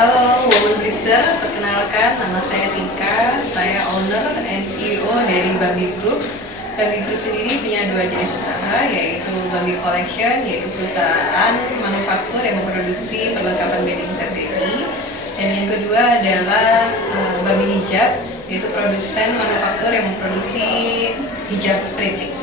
Halo Woman Blitzer, perkenalkan nama saya Tika, saya owner and CEO dari Bambi Group. Bambi Group sendiri punya dua jenis usaha, yaitu Bambi Collection, yaitu perusahaan manufaktur yang memproduksi perlengkapan wedding set baby. Dan yang kedua adalah Bambi Hijab, yaitu produsen manufaktur yang memproduksi hijab printing.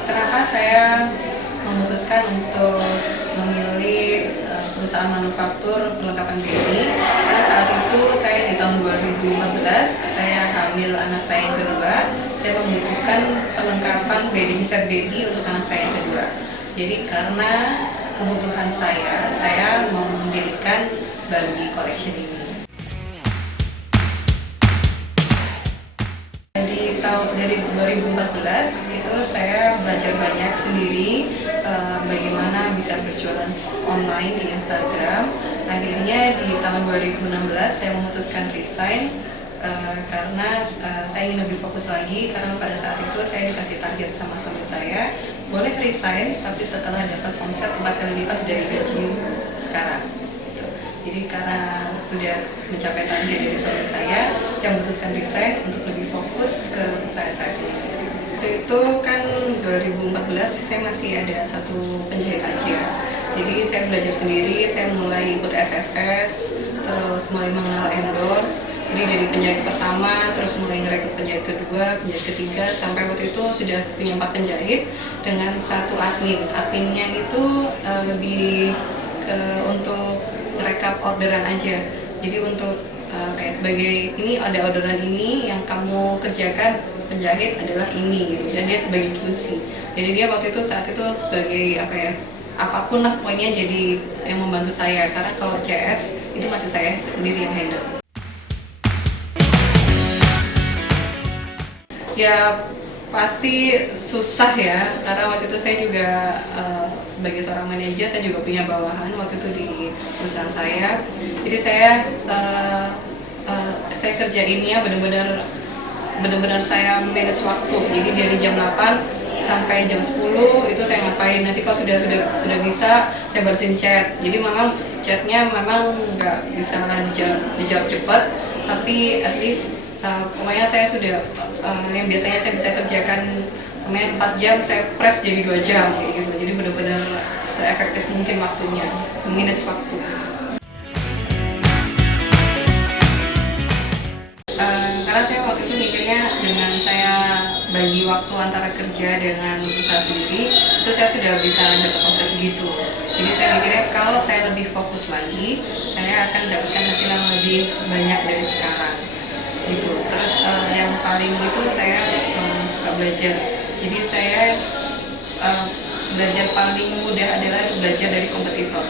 Kenapa saya memutuskan untuk memilih perusahaan manufaktur perlengkapan baby? Karena saat itu saya di tahun 2014, saya hamil anak saya yang kedua. Saya membutuhkan perlengkapan wedding set baby untuk anak saya yang kedua. Jadi karena kebutuhan saya mendirikan Bambi Collection ini. Dari 2014 itu saya belajar banyak sendiri bagaimana bisa berjualan online di Instagram. Akhirnya di tahun 2016 saya memutuskan resign karena saya ingin lebih fokus lagi, karena pada saat itu saya dikasih target sama suami saya, boleh resign tapi setelah dapat omset 4 kali lipat dari gaji sekarang. Jadi karena sudah mencapai target dari suami saya memutuskan resign untuk lebih fokus ke usaha saya sendiri. Waktu itu kan 2014 saya masih ada satu penjahit aja. Jadi saya belajar sendiri, saya mulai ikut SFS, terus mulai mengenal endorse. Jadi dari penjahit pertama, terus mulai ngerekrut penjahit kedua, penjahit ketiga, sampai waktu itu sudah punya 4 penjahit dengan 1 admin. Adminnya itu lebih ke untuk rekap orderan aja. Jadi untuk kayak sebagai ini ada orderan ini yang kamu kerjakan, penjahit adalah ini gitu. Dan dia sebagai QC. Jadi dia waktu itu saat itu sebagai apapun lah pokoknya, jadi yang membantu saya, karena kalau CS itu masih saya sendiri yang handle. Ya pasti susah ya, karena waktu itu saya juga sebagai seorang manajer, saya juga punya bawahan waktu itu di perusahaan saya. Jadi saya kerjainnya benar-benar saya manage waktu. Jadi dari jam 8 sampai jam 10 itu saya ngapain, nanti kalau sudah bisa saya balesin chat. Jadi memang chatnya memang nggak bisa dijawab cepat, tapi at least pokoknya saya sudah yang biasanya saya bisa kerjakan 4 jam, saya press jadi 2 jam kayak gitu. Jadi benar-benar seefektif mungkin waktunya, manage waktu. Karena saya waktu itu mikirnya dengan saya bagi waktu antara kerja dengan usaha sendiri, itu saya sudah bisa dapat omset segitu. Jadi saya mikirnya kalau saya lebih fokus lagi, saya akan dapatkan hasil yang lebih banyak dari sekarang. Gitu. Terus yang paling itu saya suka belajar. Jadi saya belajar paling mudah adalah belajar dari kompetitor.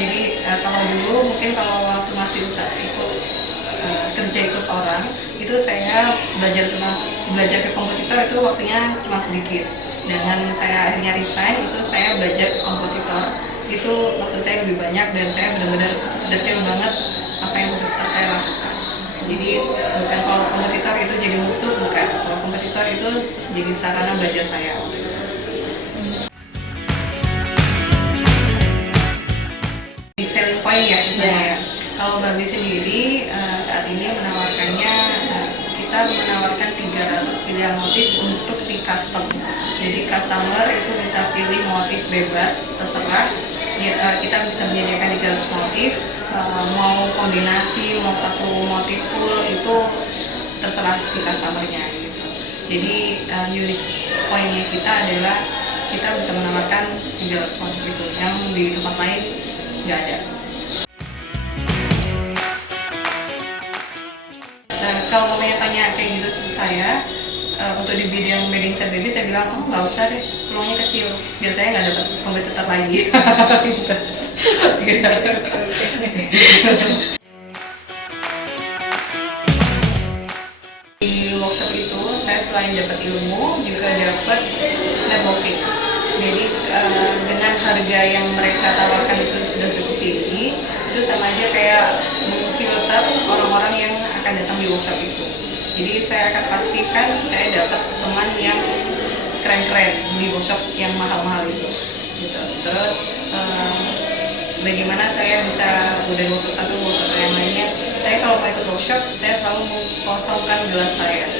Jadi kalau dulu mungkin kalau waktu masih usaha kerja ikut orang, itu saya belajar ke kompetitor itu waktunya cuma sedikit. Dengan saya akhirnya resign, itu saya belajar ke kompetitor, itu waktu saya lebih banyak dan saya benar-benar detail banget apa yang kompetitor saya lakukan. Jadi bukan kalau kompetitor itu jadi musuh, bukan. Kalau kompetitor itu jadi sarana belajar saya. Selling point ya istilahnya ya. Kalau Bambi sendiri saat ini menawarkannya, kita menawarkan 300 pilihan motif untuk di custom. Jadi customer itu bisa pilih motif bebas, terserah. Kita bisa menyediakan 300 motif, mau kombinasi, mau satu motif full, itu terserah si customernya gitu. Jadi unique poinnya kita adalah kita bisa menawarkan 300 motif itu, yang di tempat lain nggak ada. Kalau mamanya tanya kayak gitu ke saya, untuk di bidang wedding set baby, saya bilang, oh nggak usah deh, peluangnya kecil, biar saya nggak dapat kompetitor lagi. Di workshop itu saya selain dapat ilmu juga dapat networking. Jadi dengan harga yang mereka tawarkan itu sudah cukup tinggi, itu sama aja kayak memfilter orang-orang yang akan datang di workshop itu. Jadi saya akan pastikan saya dapat teman yang keren-keren di workshop yang mahal-mahal itu gitu. Terus bagaimana saya bisa udah workshop satu, workshop yang lainnya, saya kalau mau ikut workshop saya selalu mengkosongkan gelas saya.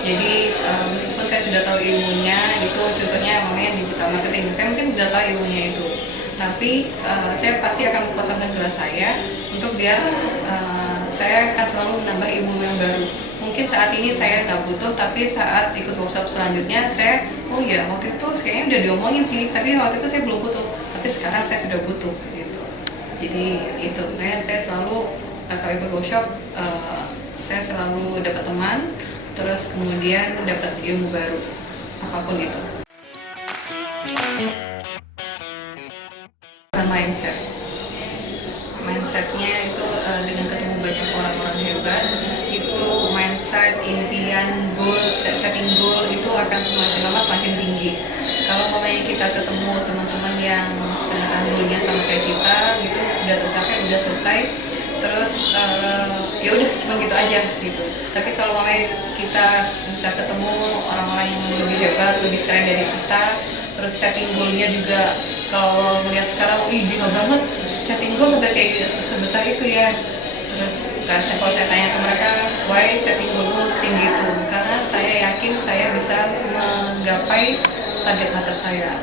Jadi meskipun saya sudah tahu ilmunya, itu contohnya namanya digital marketing, saya mungkin sudah tahu ilmunya itu, tapi saya pasti akan mengkosongkan gelas saya untuk biar saya akan selalu menambah ilmu yang baru. Mungkin saat ini saya nggak butuh, tapi saat ikut workshop selanjutnya saya, oh ya waktu itu kayaknya udah diomongin sih, tapi waktu itu saya belum butuh, tapi sekarang saya sudah butuh gitu. Jadi itu kayak saya selalu kalau ikut workshop saya selalu dapat teman, terus kemudian dapat ilmu baru apapun itu. Mindsetnya itu dengan ketemu banyak orang-orang hebat, itu mindset, impian, goal, setting goal itu akan semakin lama semakin tinggi. Kalau namanya kita ketemu teman-teman yang ternyata goalnya sama kayak kita gitu, udah tercapai, udah selesai, terus ya udah cuma gitu aja gitu. Tapi kalau namanya kita bisa ketemu orang-orang yang lebih hebat, lebih keren dari kita, terus setting goalnya juga kalau melihat sekarang, wih gila banget setting goal sampai kayak sebesar itu ya. Terus kalau saya tanya ke mereka, why setting goalmu setinggi itu? Karena saya yakin saya bisa menggapai target market saya.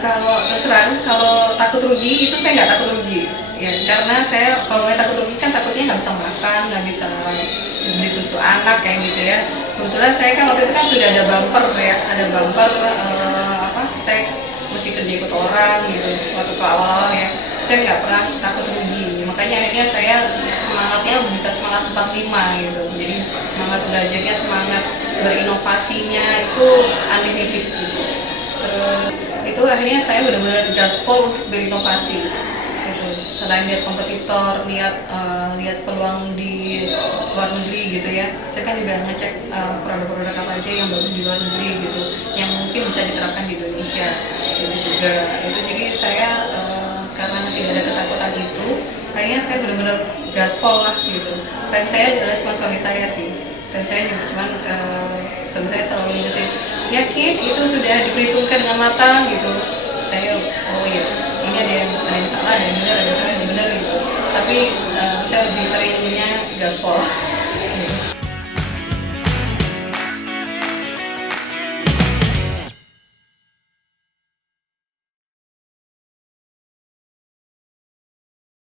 Kalau terserah, kalau takut rugi itu saya nggak takut rugi ya, karena saya kalau mau takut rugi kan takutnya nggak bisa makan, nggak bisa beli susu anak kayak gitu ya. Kebetulan saya kan waktu itu kan sudah ada bumper ya, ada bumper saya mesti kerja ikut orang gitu waktu ke awal ya. Saya nggak pernah takut rugi, makanya akhirnya saya semangatnya bisa semangat 45 gitu. Jadi semangat belajarnya, semangat berinovasinya itu unlimited gitu. Terus itu akhirnya saya benar-benar gaspol untuk berinovasi gitu. Selain lihat kompetitor, lihat peluang di luar negeri gitu ya, saya kan juga ngecek produk-produk apa aja yang bagus di luar negeri gitu, yang mungkin bisa diterapkan di Indonesia itu juga. Itu jadi saya karena tidak ada ketakutan itu, kayaknya saya benar-benar gaspol lah gitu. Time saya adalah cuma suami saya sih, dan saya cuma suami saya selalu ingetin, yakin itu sudah diperhitungkan dengan matang gitu. Saya oh iya, ini ada yang salah, ada yang benar, ada yang salah, ada yang benar gitu. Tapi saya lebih seringnya gaspol.